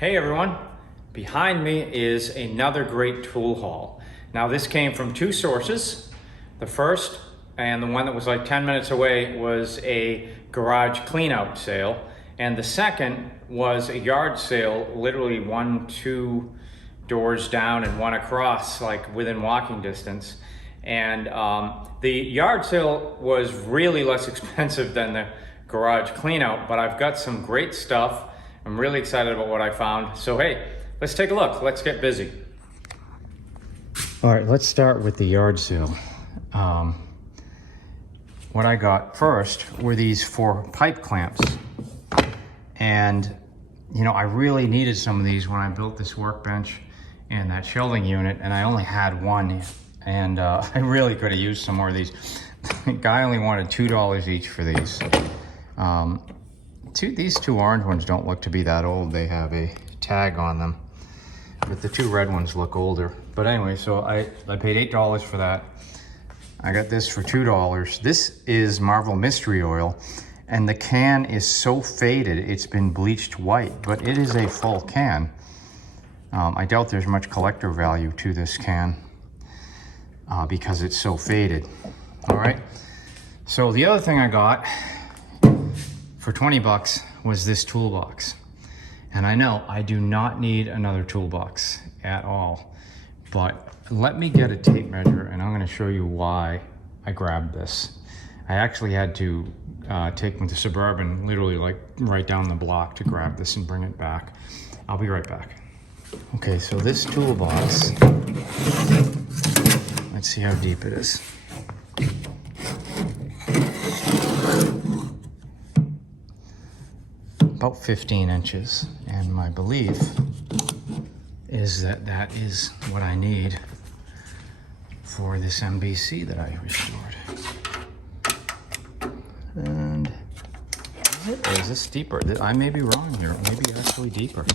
Hey everyone, behind me is another great tool haul. Now this came from two sources. The first, and the one that was like 10 minutes away, was a garage clean out sale. And the second was a yard sale, literally two doors down and one across, like within walking distance. And the yard sale was really less expensive than the garage clean out, but I've got some great stuff. I'm really excited about what I found. So hey, let's take a look. Let's get busy. All right, let's start with the yard sale. What I got first were these 4 pipe clamps. And you know, I really needed some of these when I built this workbench and that shelving unit, and I only had one. And I really could have used some more of these. The guy only wanted $2 each for these. These two orange ones don't look to be that old. They have a tag on them, but the 2 red ones look older. But anyway, so I paid $8 for that. I got this for $2. This is Marvel Mystery Oil, and the can is so faded, it's been bleached white, but it is a full can. I doubt there's much collector value to this can because it's so faded. All right, so the other thing I got for 20 bucks was this toolbox. And I know I do not need another toolbox at all, but let me get a tape measure and I'm gonna show you why I grabbed this. I actually had to take me to Suburban, literally like right down the block, to grab this and bring it back. I'll be right back. Okay, so this toolbox, let's see how deep it is. About 15 inches, and my belief is that that is what I need for this MBC that I restored. And is this deeper? I may be wrong here. Maybe actually deeper.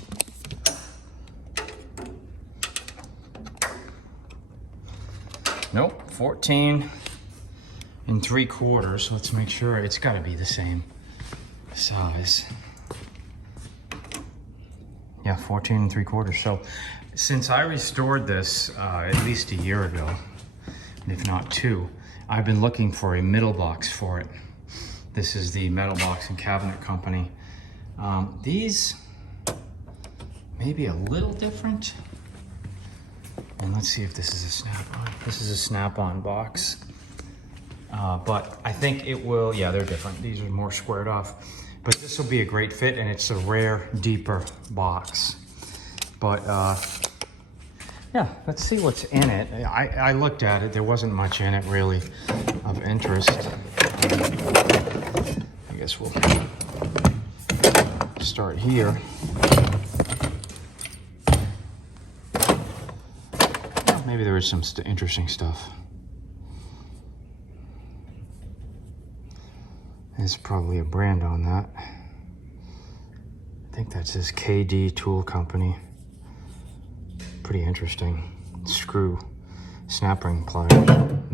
Nope, 14 3/4. Let's make sure it's got to be the same size. Yeah, 14 3/4. So since I restored this at least a year ago, if not 2, I've been looking for a middle box for it. This is the Metal Box and Cabinet Company. These may be a little different. And let's see if this is a snap-on. This is a snap-on box. But I think it will, yeah, they're different. These are more squared off. But this will be a great fit, and it's a rare, deeper box. But yeah, let's see what's in it. I looked at it. There wasn't much in it really of interest. I guess we'll start here. Well, maybe there is some interesting stuff. There's probably a brand on that. I think that says KD Tool Company. Pretty interesting. Screw snap ring pliers.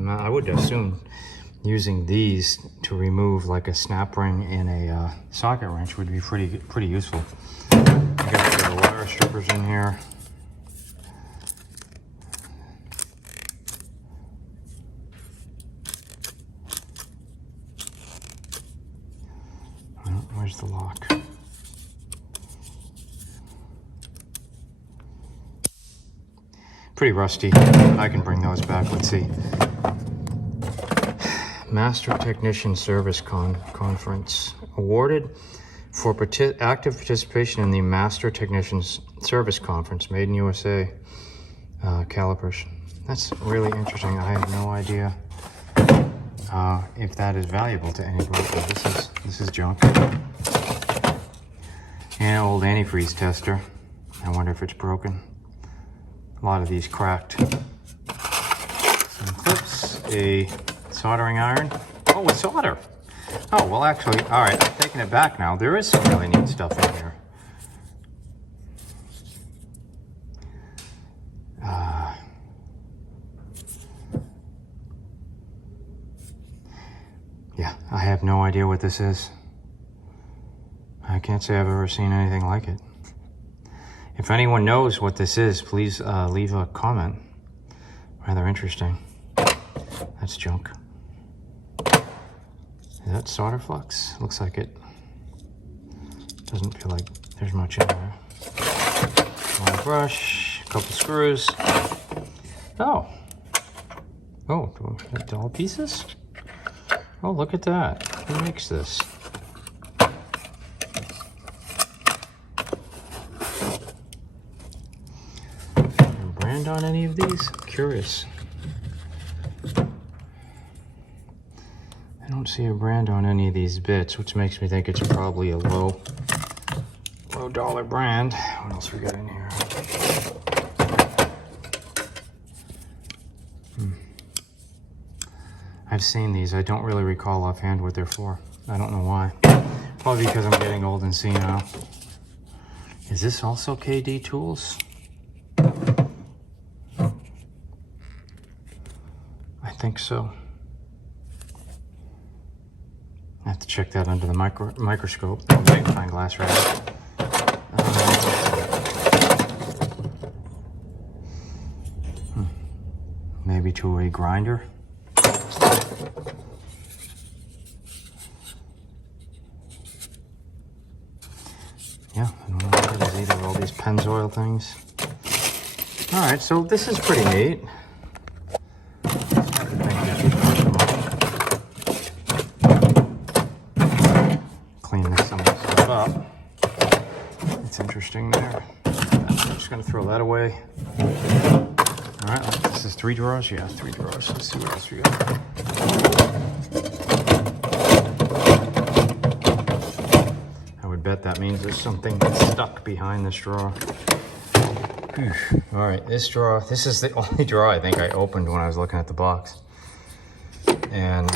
I would assume using these to remove like a snap ring in a socket wrench would be pretty useful. I got the wire strippers in here. Where's the lock? Pretty rusty. I can bring those back. Let's see. Master Technician Service Conference. Awarded for active participation in the Master Technicians Service Conference, made in USA. Calipers. That's really interesting. I have no idea if that is valuable to anybody. This is junk. And an old antifreeze tester. I wonder if it's broken. A lot of these cracked. Some clips, a soldering iron. Oh, with solder. Oh, well actually, all right, I'm taking it back now. There is some really neat stuff in here. Yeah, I have no idea what this is. I can't say I've ever seen anything like it. If anyone knows what this is, please leave a comment. Rather interesting. That's junk. Is that solder flux? Looks like it. Doesn't feel like there's much in there. One brush, a couple screws. Oh. Oh, doll pieces? Oh, look at that. Who makes this? Brand on any of these? Curious. I don't see a brand on any of these bits, which makes me think it's probably a low dollar brand. What else we got in here? I've seen these. I don't really recall offhand what they're for. I don't know why. Probably because I'm getting old and senile. Is this also KD Tools? I think so. I have to check that under the microscope. The magnifying glass, rather. Maybe to a grinder. Yeah, I don't know what it is either. All these Pennzoil things. All right, so this is pretty neat. Clean some of this stuff up. It's interesting there. I'm just gonna throw that away. All right, this is 3 drawers? Yeah, 3 drawers. Let's see what else we got. I would bet that means there's something stuck behind this drawer. Whew. All right, this drawer, this is the only drawer I think I opened when I was looking at the box. And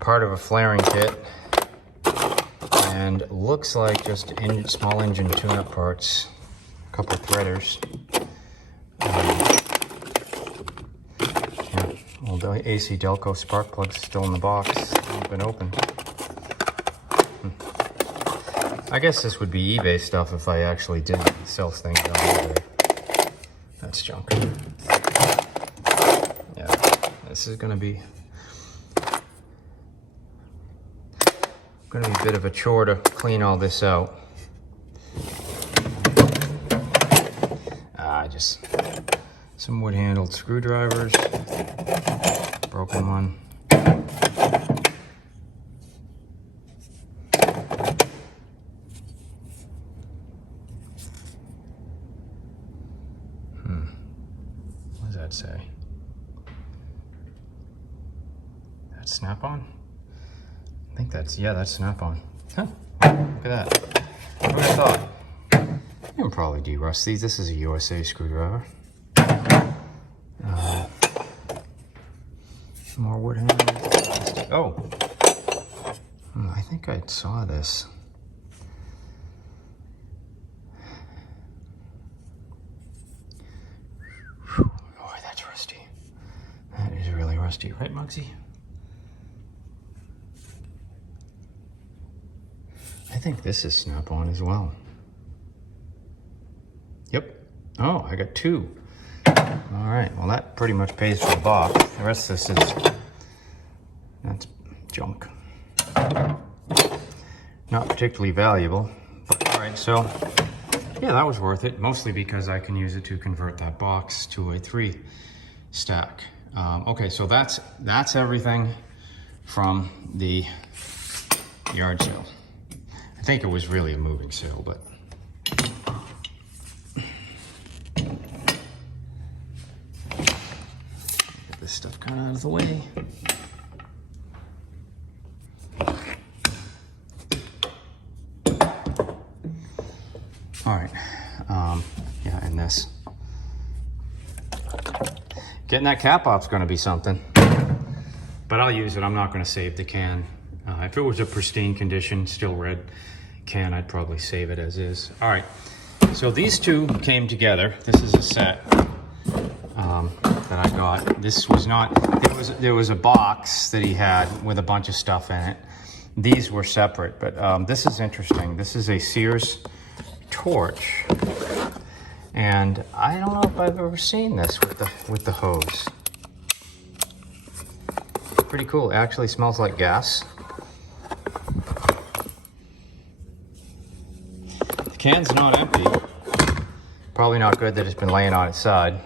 part of a flaring kit. And looks like just small engine tune-up parts. A couple threaders. Yeah, old AC Delco spark plugs still in the box. Haven't been opened. I guess this would be eBay stuff if I actually did sell things on eBay. That's junk. Yeah, this is gonna be a bit of a chore to clean all this out. Just some wood-handled screwdrivers. Broken one. What does that say? That's snap-on? I think that's, yeah, that's snap-on. Huh, look at that. What would I thought? You can probably de-rust these. This is a USA screwdriver. More wood handles. Oh! I think I saw this. Whew. Oh, that's rusty. That is really rusty. Right, Muggsy? I think this is snap-on as well. Yep. Oh, I got 2. All right, well that pretty much pays for the box. The rest of this is, that's junk. Not particularly valuable, but all right, so yeah, that was worth it. Mostly because I can use it to convert that box to a 3 stack. Okay, so that's everything from the yard sale. I think it was really a moving sale, but get this stuff kind of out of the way. All right, yeah, and this. Getting that cap off's gonna be something, but I'll use it. I'm not gonna save the can. If it was a pristine condition, still red can, I'd probably save it as is. All right, so these two came together. This is a set that I got. This was not, there was a box that he had with a bunch of stuff in it. These were separate, but this is interesting. This is a Sears torch. And I don't know if I've ever seen this with the hose. Pretty cool. It actually smells like gas. The can's not empty. Probably not good that it's been laying on its side.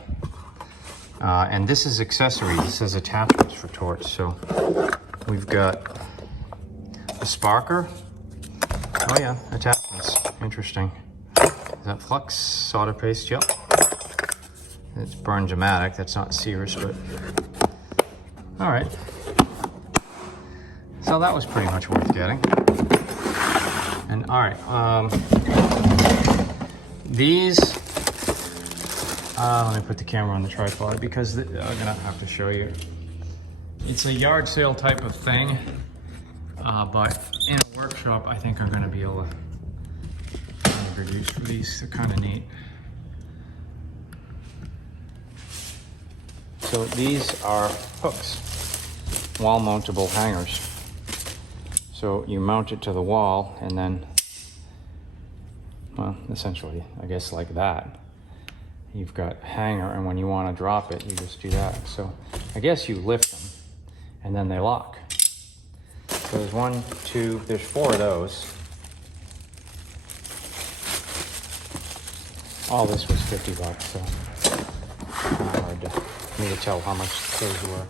And this is accessories. This is attachments for torch. So we've got a sparker. Oh yeah, attachments. Interesting. Is that flux solder paste? Yep. It's Burn-Jomatic. That's not Sears, but all right. So that was pretty much worth getting. And all right, these. Let me put the camera on the tripod because I'm gonna have to show you. It's a yard sale type of thing, but in a workshop, I think I'm gonna be able to find a good use for these. They're kind of neat. So these are hooks, wall mountable hangers. So you mount it to the wall and then, well, essentially, I guess like that. You've got a hanger, and when you want to drop it, you just do that. So I guess you lift them and then they lock. So there's 1, 2, there's 4 of those. All this was $50, so not hard for me to tell how much those were.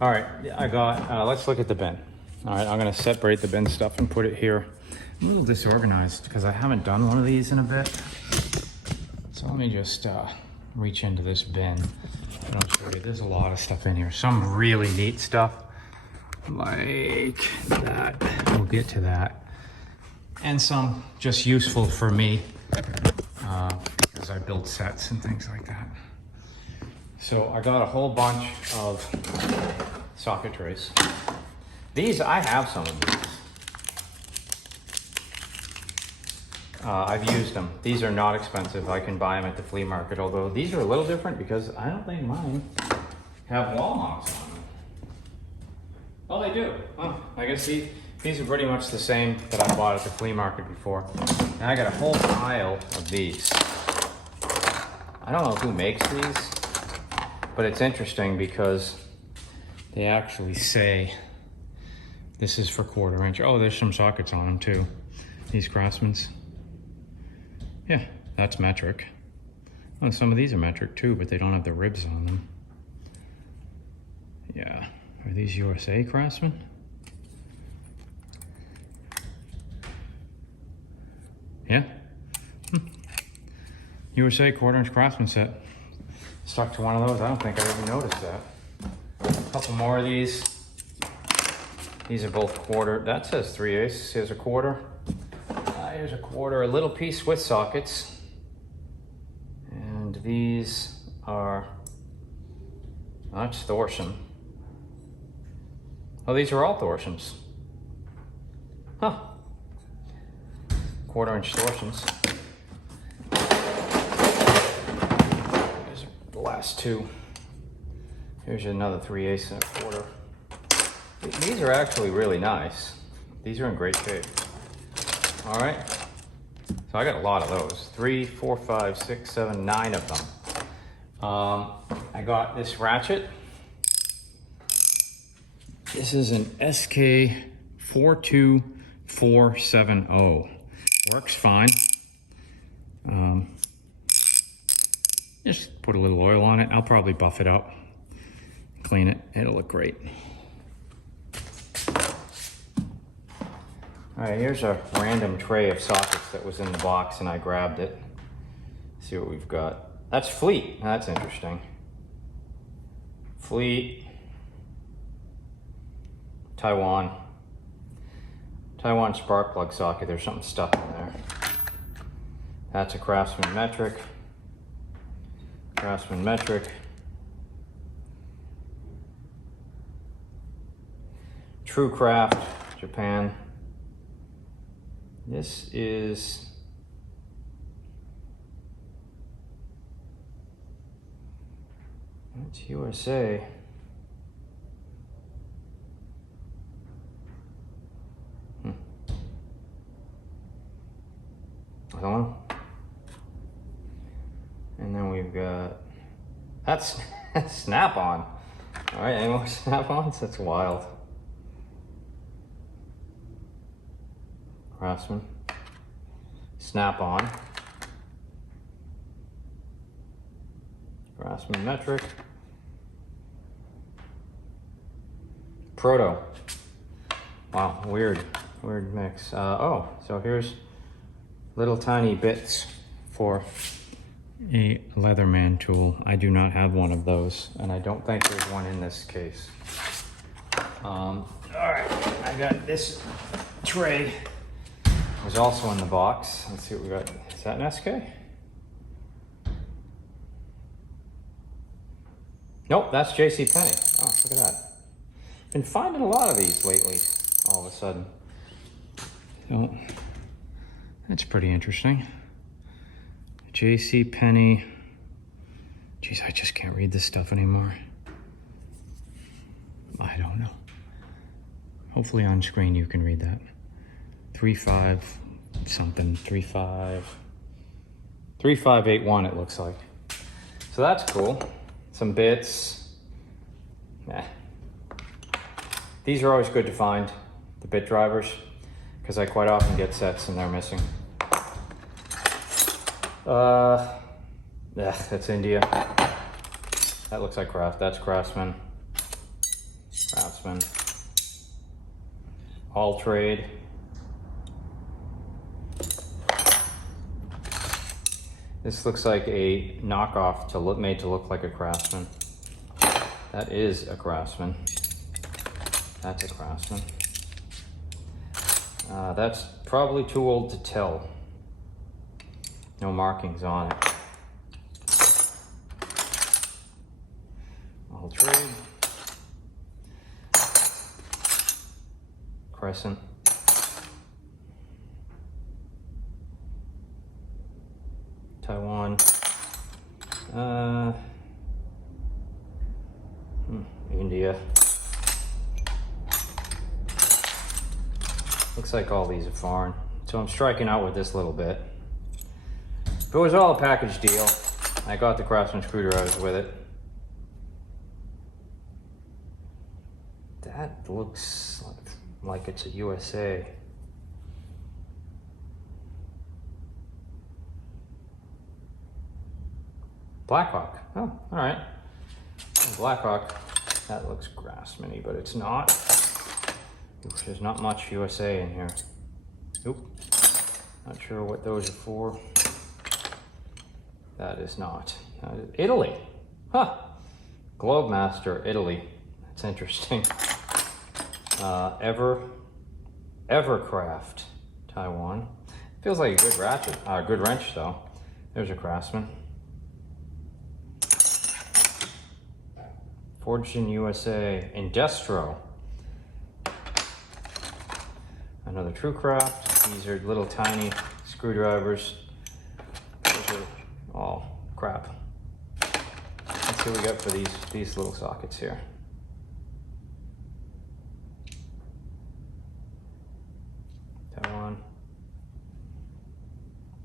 All right, I got, let's look at the bin. All right, I'm gonna separate the bin stuff and put it here. I'm a little disorganized because I haven't done one of these in a bit. So let me just reach into this bin and I'll show you. There's a lot of stuff in here. Some really neat stuff like that. We'll get to that. And some just useful for me because I build sets and things like that. So I got a whole bunch of socket trays. These, I have some of these. I've used them. These are not expensive. I can buy them at the flea market, although these are a little different because I don't think mine have wall mounts on them. Oh, they do. Oh, I guess these are pretty much the same that I bought at the flea market before. And I got a whole pile of these. I don't know who makes these, but it's interesting because they actually say this is for 1/4 inch. Oh, there's some sockets on them too. These Craftsman's. Yeah, that's metric. Oh, some of these are metric too, but they don't have the ribs on them. Yeah, are these USA Craftsman? Yeah. USA 1/4 inch Craftsman set. Stuck to one of those. I don't think I even noticed that. A couple more of these. These are both 1/4. That says 3/8. Here's a 1/4. Here's a 1/4. A little piece with sockets. And these are, that's Thorson. Oh, these are all Thorsons. Huh. 1/4 inch Thorsons. There's the last two. Here's another 3/8 and a 1/4. These are actually really nice. These are in great shape. All right. So I got a lot of those. 3, 4, 5, 6, 7, 9 of them. I got this ratchet. This is an SK42470. Works fine. Just put a little oil on it. I'll probably buff it up, clean it. It'll look great. All right, here's a random tray of sockets that was in the box and I grabbed it. Let's see what we've got. That's Fleet. That's interesting. Fleet. Taiwan spark plug socket. There's something stuck in there. That's a Craftsman metric. Craftsman metric. True Craft, Japan. This is that's USA. I don't know. got, that's snap-on. All right, any more snap-ons? That's wild. Craftsman. Snap-on. Craftsman metric. Proto. Wow, weird mix. Oh, so here's little tiny bits for a Leatherman tool. I do not have one of those, and I don't think there's one in this case. All right, I got this tray. It was also in the box. Let's see what we got. Is that an SK? Nope, that's JCPenney. Oh, look at that. Been finding a lot of these lately, all of a sudden. So, that's pretty interesting. JCPenney. Geez, I just can't read this stuff anymore. I don't know. Hopefully on screen you can read that. 3.5 something, 3581 it looks like. So that's cool. Some bits. These are always good to find, the bit drivers, because I quite often get sets and they're missing. That's India. That looks like craft. That's Craftsman. Craftsman. All trade. This looks like a knockoff made to look like a Craftsman. That is a Craftsman. That's a Craftsman. That's probably too old to tell. No markings on it. All trade. Crescent. Taiwan. India. Looks like all these are foreign. So I'm striking out with this little bit. If it was all a package deal, I got the Craftsman screwdrivers with it. That looks like it's a USA. Blackhawk. Oh, all right. Blackhawk. That looks Craftsman-y, but it's not. There's not much USA in here. Oop. Not sure what those are for. That is not. Italy. Huh. Globemaster, Italy. That's interesting. Evercraft, Taiwan. Feels like a good ratchet. Good wrench though. There's a Craftsman. Forged in USA. Indestro. Another True Craft. These are little tiny screwdrivers. Those are all crap. Let's see what we got for these little sockets here.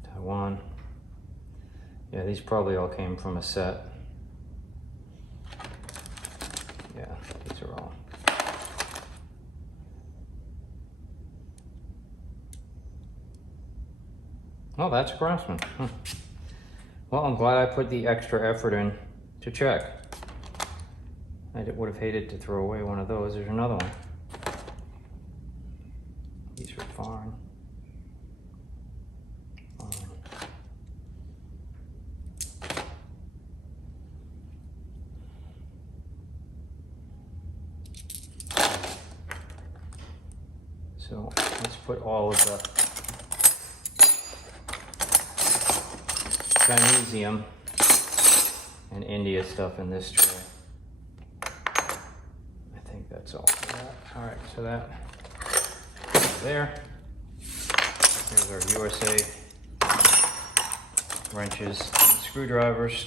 Taiwan. Yeah, these probably all came from a set. Yeah, these are all. Oh, that's a Craftsman. Huh. Well, I'm glad I put the extra effort in to check. I would have hated to throw away one of those. There's another one. These are foreign. So let's put all of the Chinesium and India stuff in this tray. I think that's all for that. All right, so that there. Here's our USA wrenches and screwdrivers.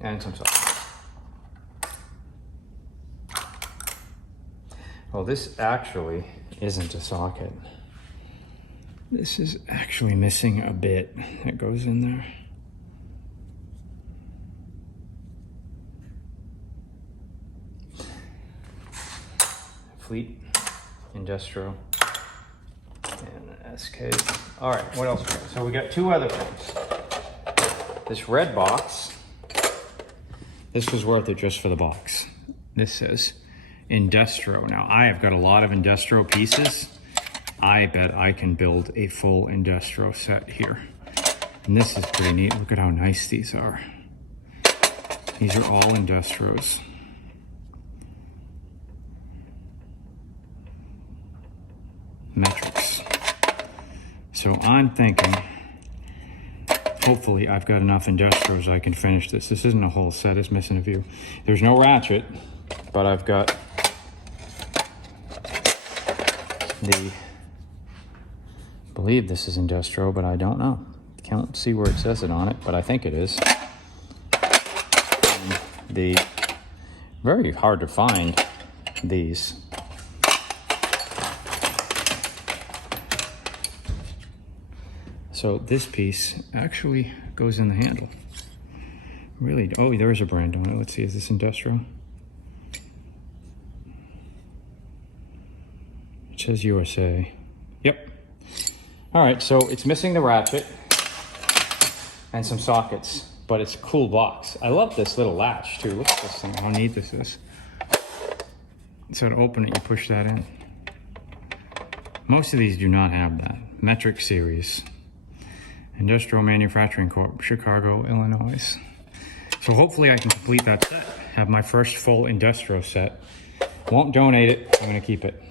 And some sockets. Well, this actually isn't a socket. This is actually missing a bit that goes in there. Fleet, Indestro, and SK. All right, what else? So we got two other things. This red box, this was worth it just for the box. This says Indestro. Now I have got a lot of Indestro pieces. I bet I can build a full Indestro set here. And this is pretty neat. Look at how nice these are. These are all Indestros. Metrics. So I'm thinking, hopefully I've got enough Indestros I can finish this. This isn't a whole set, it's missing a few. There's no ratchet, but I've got the, I believe this is Indestro, but I don't know. Can't see where it says it on it, but I think it is. And the, very hard to find these. So this piece actually goes in the handle. Really, oh, there's a brand on it. Let's see, is this Indestro? It says USA. Yep. All right, so it's missing the ratchet and some sockets, but it's a cool box. I love this little latch too. Look at this thing, how neat this is. So to open it, you push that in. Most of these do not have that. Metric series. Indestro Manufacturing Corp, Chicago, Illinois. So hopefully I can complete that set. Have my first full Indestro set. Won't donate it, I'm gonna keep it.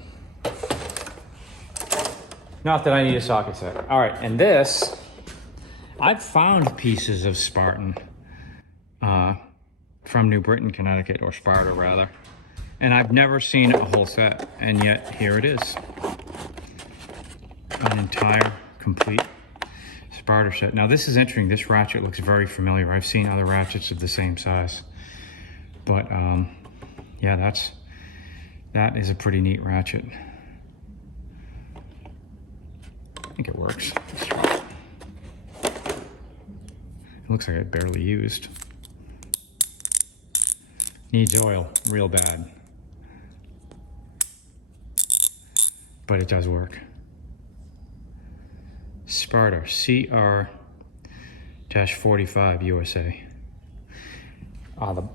Not that I need a socket set. All right, and this, I've found pieces of Spartan from New Britain, Connecticut, or Sparta rather. And I've never seen a whole set, and yet here it is. An entire, complete Sparta set. Now this is interesting, this ratchet looks very familiar. I've seen other ratchets of the same size. But yeah, that is a pretty neat ratchet. I think it works. It looks like it barely used. Needs oil real bad. But it does work. Sparta, CR-45 USA.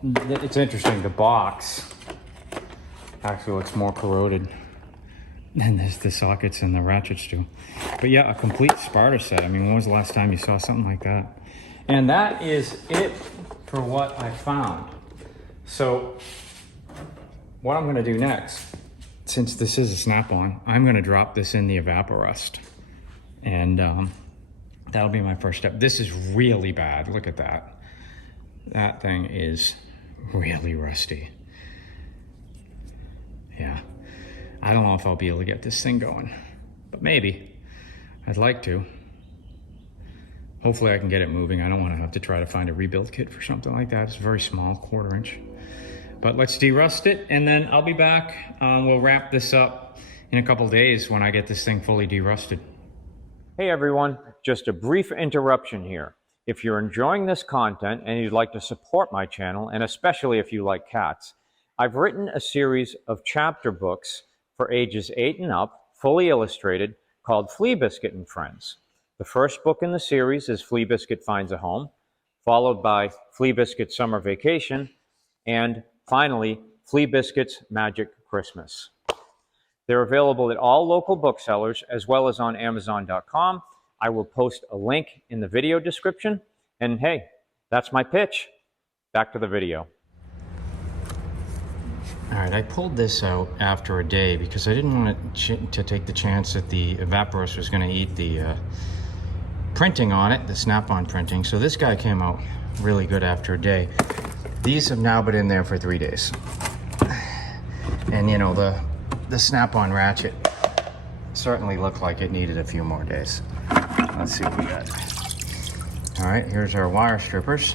It's interesting, the box actually looks more corroded than the sockets and the ratchets do. But yeah, a complete Sparta set. I mean, when was the last time you saw something like that? And that is it for what I found. So what I'm gonna do next, since this is a snap-on, I'm gonna drop this in the Evaporust. And that'll be my first step. This is really bad, look at that. That thing is really rusty. Yeah, I don't know if I'll be able to get this thing going, but maybe. I'd like to. Hopefully I can get it moving. I don't want to have to try to find a rebuild kit for something like that. It's very small, 1/4 inch. But let's derust it, and then I'll be back. We'll wrap this up in a couple days when I get this thing fully derusted. Hey everyone, just a brief interruption here. If you're enjoying this content and you'd like to support my channel, and especially if you like cats, I've written a series of chapter books for ages 8 and up, fully illustrated, called Flea Biscuit and Friends. The first book in the series is Flea Biscuit Finds a Home, followed by Flea Biscuit Summer Vacation, and finally, Flea Biscuit's Magic Christmas. They're available at all local booksellers as well as on Amazon.com. I will post a link in the video description. And hey, that's my pitch. Back to the video. All right, I pulled this out after a day because I didn't want to take the chance that the Evaporust was going to eat the printing on it, the snap-on printing. So this guy came out really good after a day. These have now been in there for 3 days. And you know, the snap-on ratchet certainly looked like it needed a few more days. Let's see what we got. All right, here's our wire strippers.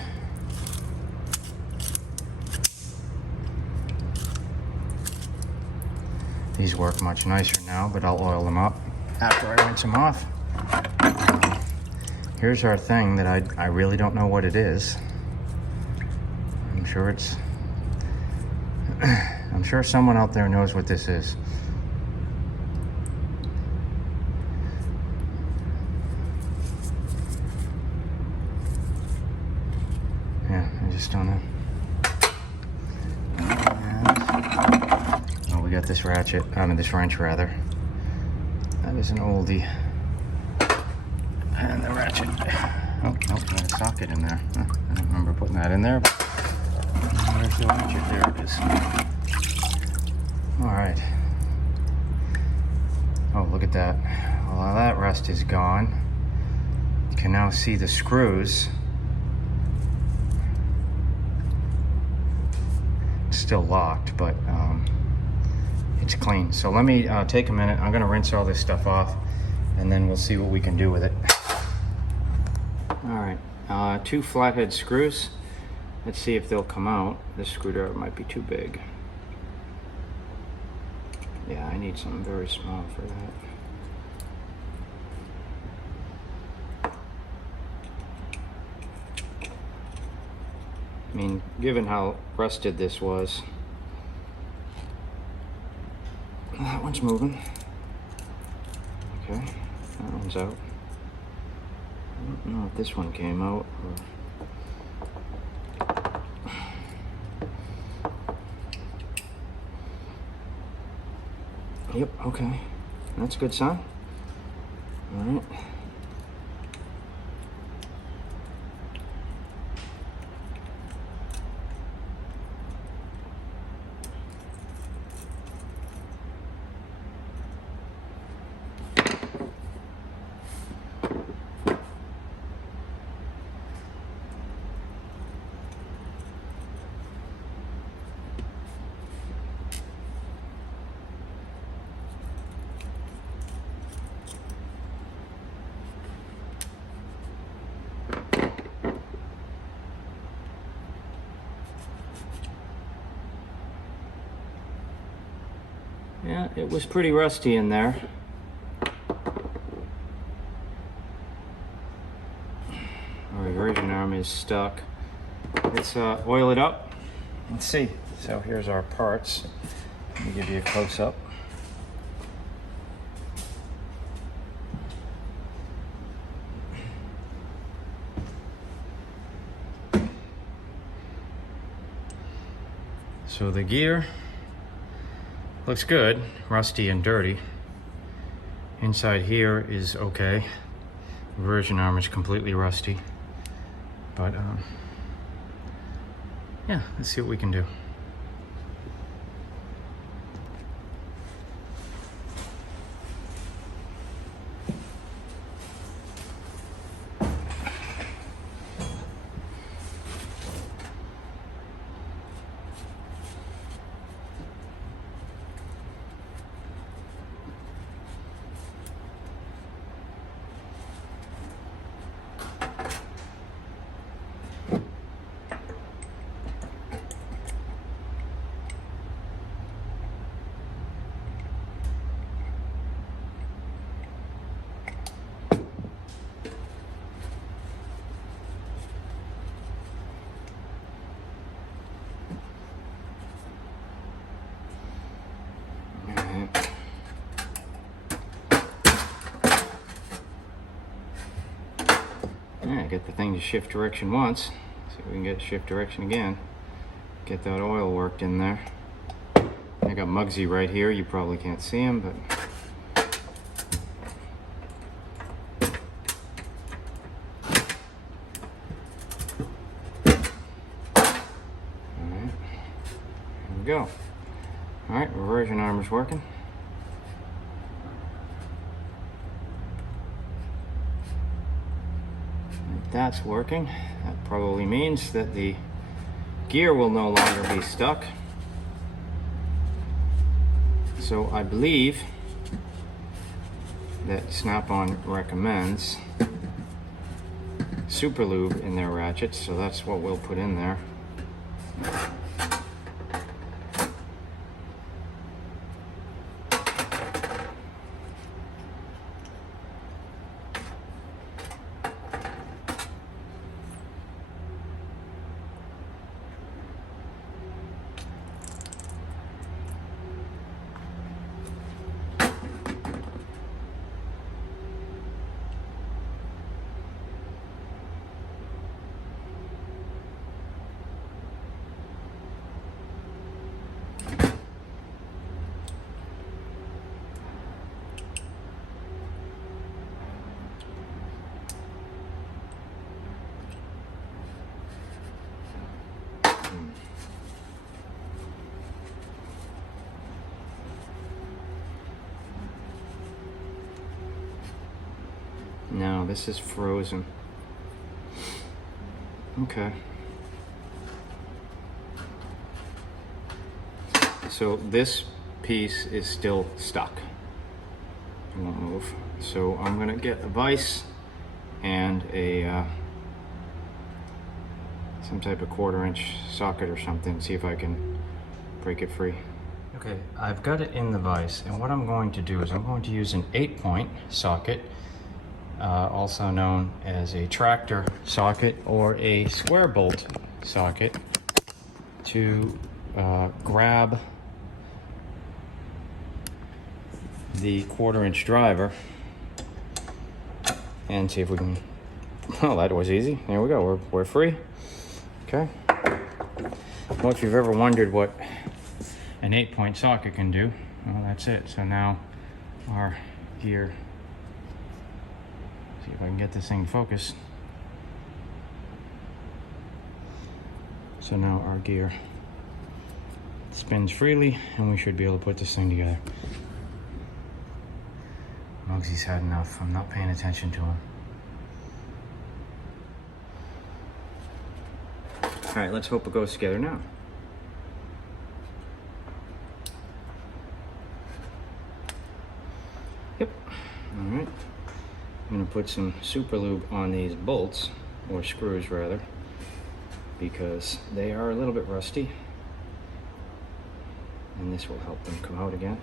These work much nicer now, but I'll oil them up after I rinse them off. Here's our thing that I really don't know what it is. I'm sure it's, I'm sure someone out there knows what this is. Yeah, I just don't know. And, oh, we got this ratchet, this wrench rather. That is an oldie. And the ratchet. Oh, got a socket in there. Huh, I don't remember putting that in there. Where's the ratchet? There it is. All right. Oh, look at that. Well, that rust is gone. You can now see the screws. It's still locked, but it's clean. So let me take a minute. I'm gonna rinse all this stuff off, and then we'll see what we can do with it. All right, 2 flathead screws. Let's see if they'll come out. This screwdriver might be too big. Yeah, I need something very small for that. I mean, given how rusted this was. That one's moving. Okay, that one's out. I don't know if this one came out or... Yep, okay. That's a good sign. All right. Yeah, it was pretty rusty in there. Our reversion arm is stuck. Let's oil it up. Let's see. So here's our parts. Let me give you a close-up. So the gear looks good, rusty and dirty. Inside here is okay. Reversion arm is completely rusty. But yeah, let's see what we can do. Yeah, get the thing to shift direction once. See if we can get it to shift direction again. Get that oil worked in there. I got Muggsy right here. You probably can't see him, but alright. Here we go. Alright, reversion arm is working. If that's working, that probably means that the gear will no longer be stuck. So I believe that Snap-on recommends super lube in their ratchets, so that's what we'll put in there. No, this is frozen. Okay. So this piece is still stuck. It won't move. So I'm gonna get a vise and a some type of 1/4-inch socket or something, see if I can break it free. Okay, I've got it in the vise, and what I'm going to do is I'm going to use an 8-point socket, also known as a tractor socket or a square bolt socket, to grab the 1/4-inch driver and see if we can. Oh, that was easy. There we go. We're free. Okay. Well, if you've ever wondered what an 8-point socket can do, well, that's it. So now our gear. See if I can get this thing focused. So now our gear spins freely, and we should be able to put this thing together. Muggsy's had enough. I'm not paying attention to him. All right, let's hope it goes together now. Yep. All right. I'm gonna put some super lube on these bolts, or screws rather, because they are a little bit rusty, and this will help them come out again.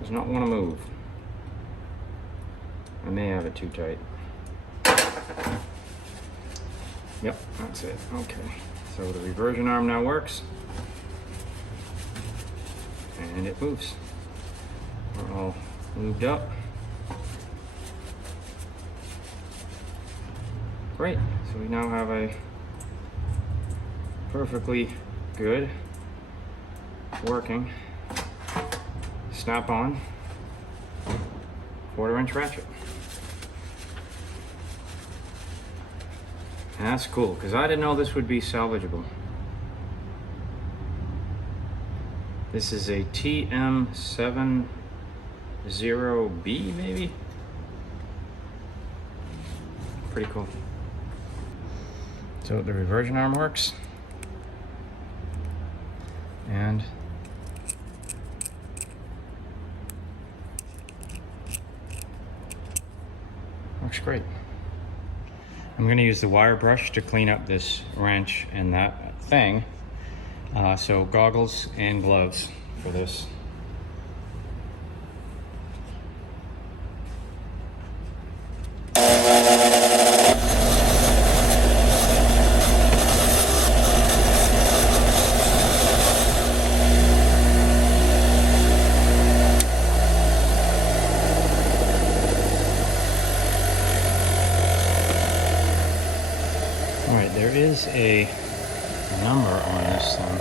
Does not want to move. I may have it too tight. Yep, that's it. Okay. So the reversion arm now works. And it moves. We're all lubed up. Great. So we now have a perfectly good working snap-on 1/4-inch ratchet. And that's cool, because I didn't know this would be salvageable. This is a TM70B, maybe? Pretty cool. So the reversion arm works. And works great. I'm going to use the wire brush to clean up this wrench and that thing. So goggles and gloves for this. There is a number on this thing,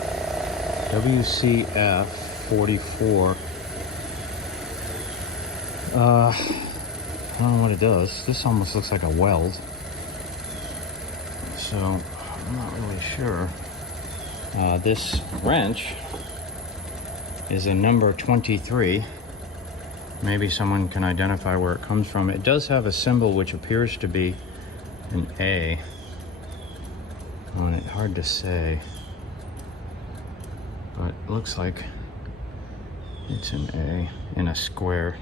WCF 44. I don't know what it does. This almost looks like a weld, so I'm not really sure. This wrench is a number 23, Maybe someone can identify where it comes from. It does have a symbol which appears to be an A on it. Hard to say, but it looks like it's an A in a square.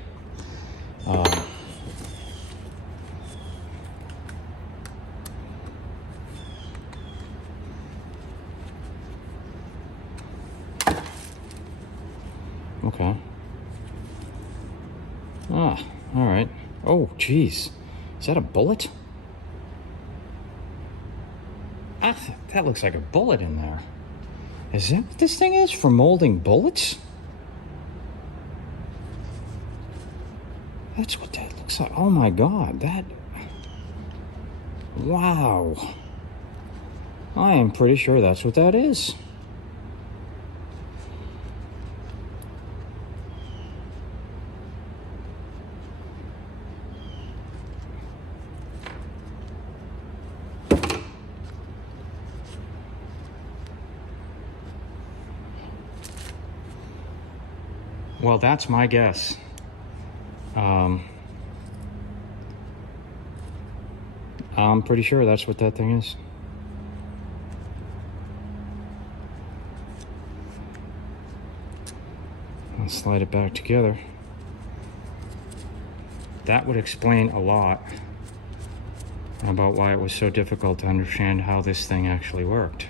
Okay. Ah, all right. Oh, geez. Is that a bullet? Ah, that looks like a bullet in there. Is that what this thing is, for molding bullets? That's what that looks like. Oh my God, that... Wow. I am pretty sure that's what that is. Well, that's my guess. I'm pretty sure that's what that thing is. I'll slide it back together. That would explain a lot about why it was so difficult to understand how this thing actually worked.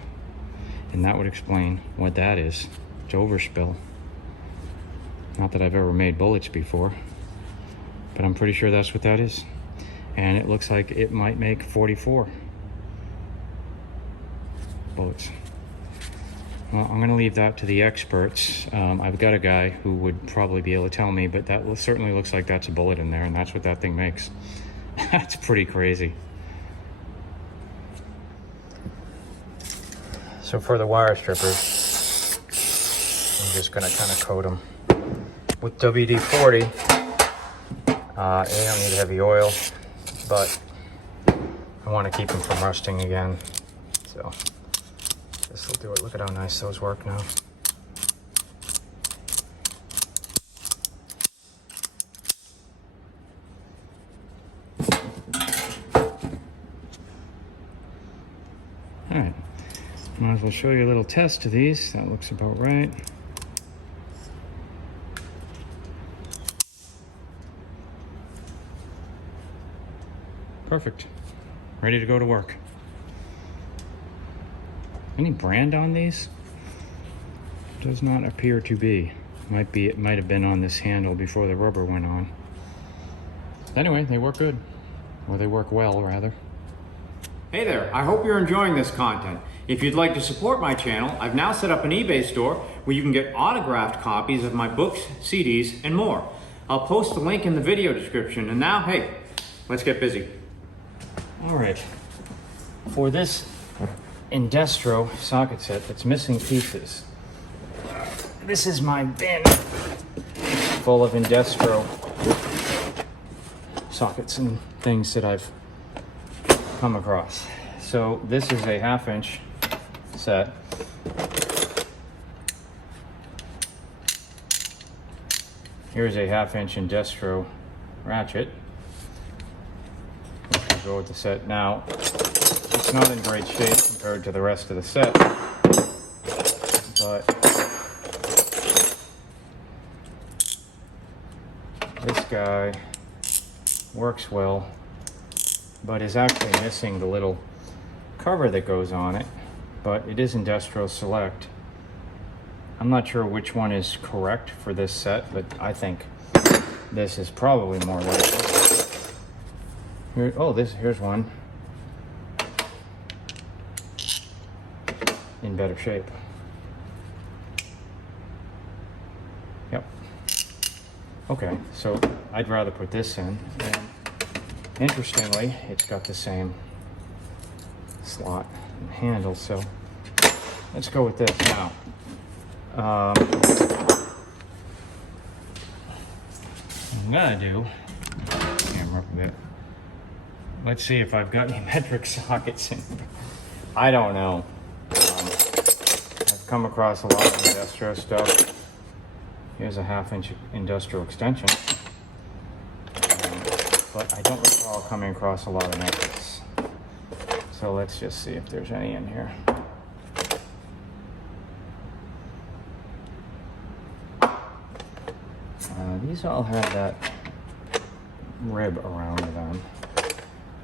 And that would explain what that is. It's overspill. Not that I've ever made bullets before, but I'm pretty sure that's what that is. And it looks like it might make 44 bullets. Well, I'm gonna leave that to the experts. I've got a guy who would probably be able to tell me, but that certainly looks like that's a bullet in there, and that's what that thing makes. That's pretty crazy. So for the wire strippers, I'm just gonna kind of coat them with WD-40. They don't need heavy oil, but I want to keep them from rusting again. So this will do it. Look at how nice those work now. All right, might as well show you a little test of these. That looks about right. Perfect. Ready to go to work. Any brand on these? Does not appear to be. It might have been on this handle before the rubber went on. Anyway, they work good. Or they work well, rather. Hey there, I hope you're enjoying this content. If you'd like to support my channel, I've now set up an eBay store where you can get autographed copies of my books, CDs, and more. I'll post the link in the video description. And now, hey, let's get busy. All right, for this Indestro socket set that's missing pieces, this is my bin full of Indestro sockets and things that I've come across. So this is a 1/2 inch set. Here's a 1/2 inch Indestro ratchet. Go with the set. Now, it's not in great shape compared to the rest of the set, but this guy works well, but is actually missing the little cover that goes on it, but it is Indestro Select. I'm not sure which one is correct for this set, but I think this is probably more likely. Here, oh, here's one in better shape. Yep. Okay, so I'd rather put this in. And interestingly, it's got the same slot and handle, so let's go with this now. I'm gonna do camera up a bit. Let's see if I've got any metric sockets in. I don't know. I've come across a lot of Indestro stuff. Here's a 1/2 inch Indestro extension. but I don't recall coming across a lot of metrics. So let's just see if there's any in here. These all have that rib around them,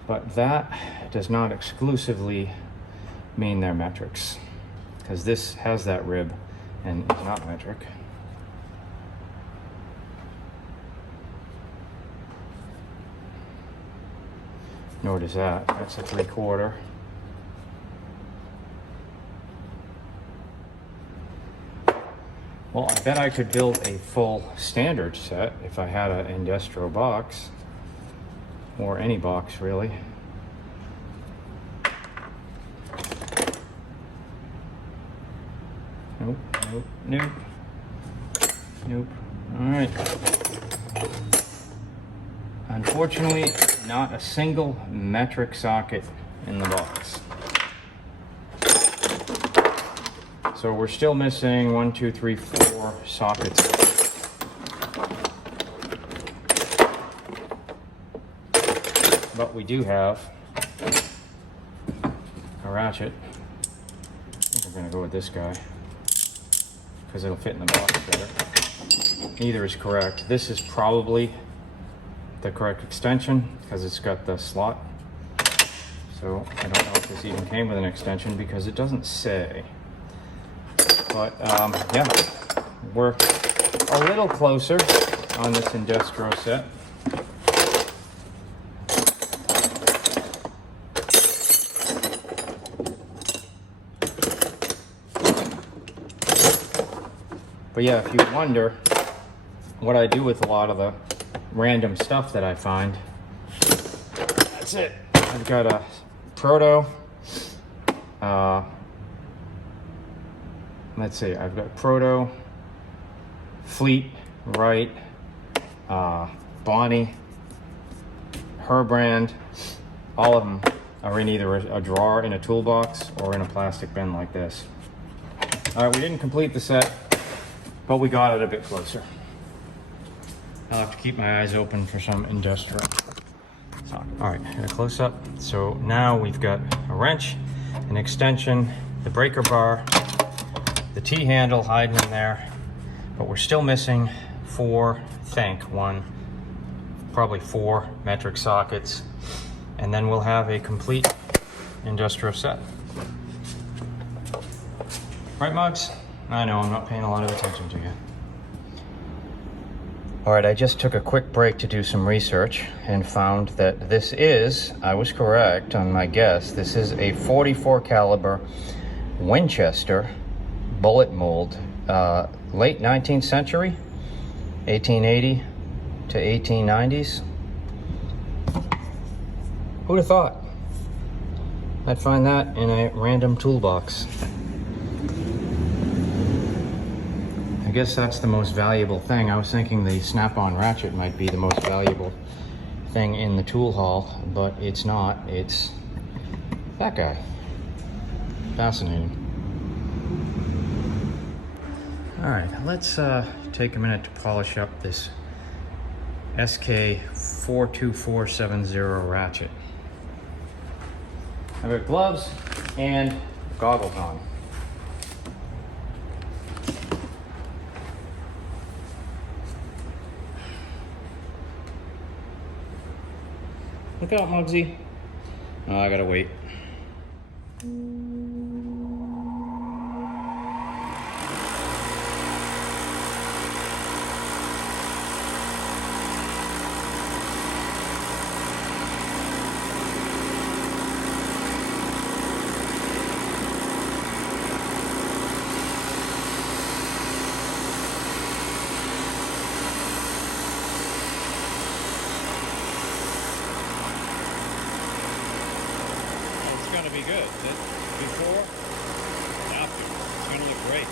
but that does not exclusively mean they're metrics, because this has that rib and is not metric. Nor does that. That's a 3/4. Well, I bet I could build a full standard set if I had an Indestro box, or any box really. Nope, nope, nope, nope. All right. Unfortunately, not a single metric socket in the box. So we're still missing 1, 2, 3, 4 sockets. But we do have a ratchet. I think we're gonna go with this guy because it'll fit in the box better. Neither is correct. This is probably the correct extension because it's got the slot. So I don't know if this even came with an extension because it doesn't say. But yeah, we're a little closer on this Indestro set. But yeah, if you wonder what I do with a lot of the random stuff that I find, that's it. I've got a proto, let's see, I've got proto, fleet, right, Bonnie, her brand. All of them are in either a drawer in a toolbox or in a plastic bin like this. All right, we didn't complete the set, but we got it a bit closer. I'll have to keep my eyes open for some Indestro. All right, a close up. So now we've got a wrench, an extension, the breaker bar, the T-handle hiding in there, but we're still missing 4, probably 4 metric sockets, and then we'll have a complete Indestro set. Right, Mugs? I know I'm not paying a lot of attention to you. All right, I just took a quick break to do some research and found that this is, I was correct on my guess, this is a 44 caliber Winchester bullet mold, late 19th century, 1880 to 1890s. Who'd have thought I'd find that in a random toolbox? I guess that's the most valuable thing. I was thinking the snap-on ratchet might be the most valuable thing in the tool haul, but it's not. It's that guy. Fascinating. All right, let's take a minute to polish up this SK42470 ratchet. I've got gloves and goggles on. Look out, Muggsy. Oh, I gotta wait. Be good. Before, after, it's going to look great.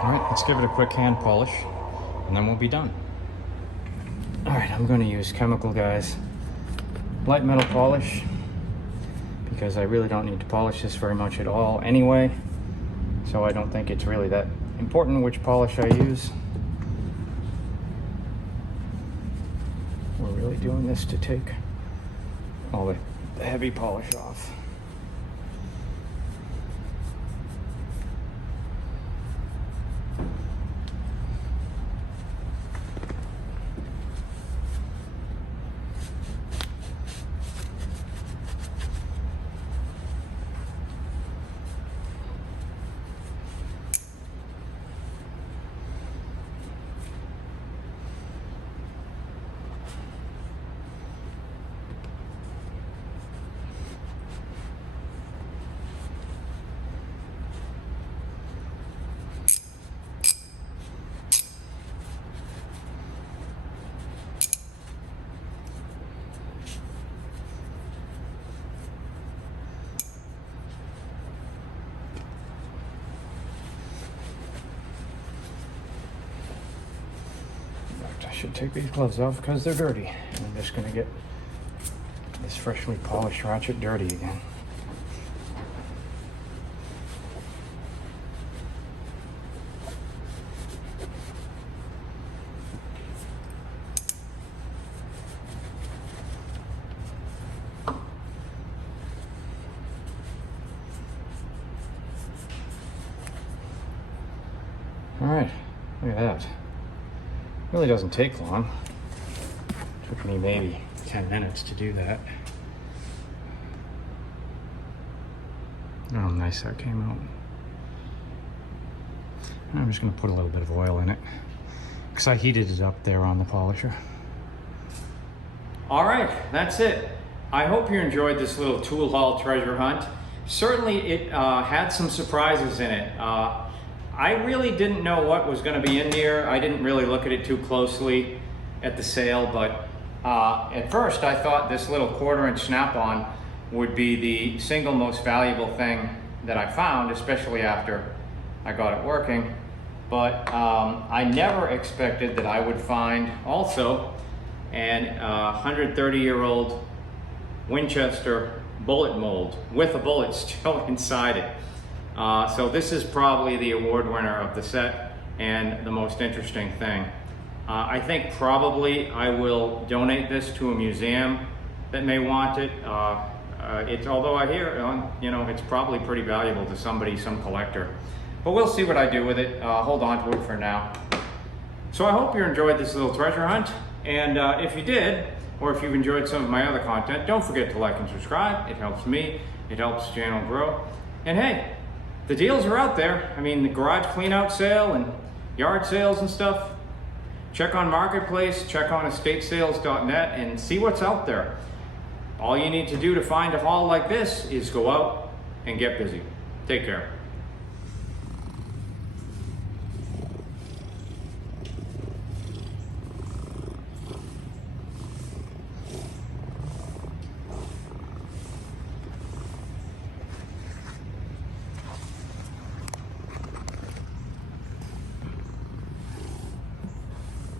All right, let's give it a quick hand polish, and then we'll be done. All right, I'm going to use Chemical Guys light metal polish, because I really don't need to polish this very much at all anyway. So I don't think it's really that important which polish I use. We're really doing this to take all the heavy polish off. I should take these gloves off because they're dirty. I'm just gonna get this freshly polished ratchet dirty again. All right, look at that. Really doesn't take long. Took me maybe 10 minutes to do that. Oh, how nice that came out. I'm just gonna put a little bit of oil in it because I heated it up there on the polisher. All right, that's it. I hope you enjoyed this little tool haul treasure hunt. Certainly it had some surprises in it. I really didn't know what was going to be in here. I didn't really look at it too closely at the sale, but at first I thought this little 1/4" snap-on would be the single most valuable thing that I found, especially after I got it working. But I never expected that I would find also an 130-year-old Winchester bullet mold with a bullet still inside it. So this is probably the award winner of the set and the most interesting thing. I think probably I will donate this to a museum that may want it. Although I hear, you know, it's probably pretty valuable to somebody, some collector. But we'll see what I do with it. Hold on to it for now. So I hope you enjoyed this little treasure hunt. And if you did, or if you've enjoyed some of my other content, don't forget to like and subscribe. It helps me, it helps the channel grow. And hey, the deals are out there. I mean, the garage clean out sale and yard sales and stuff. Check on Marketplace, check on estatesales.net and see what's out there. All you need to do to find a haul like this is go out and get busy. Take care.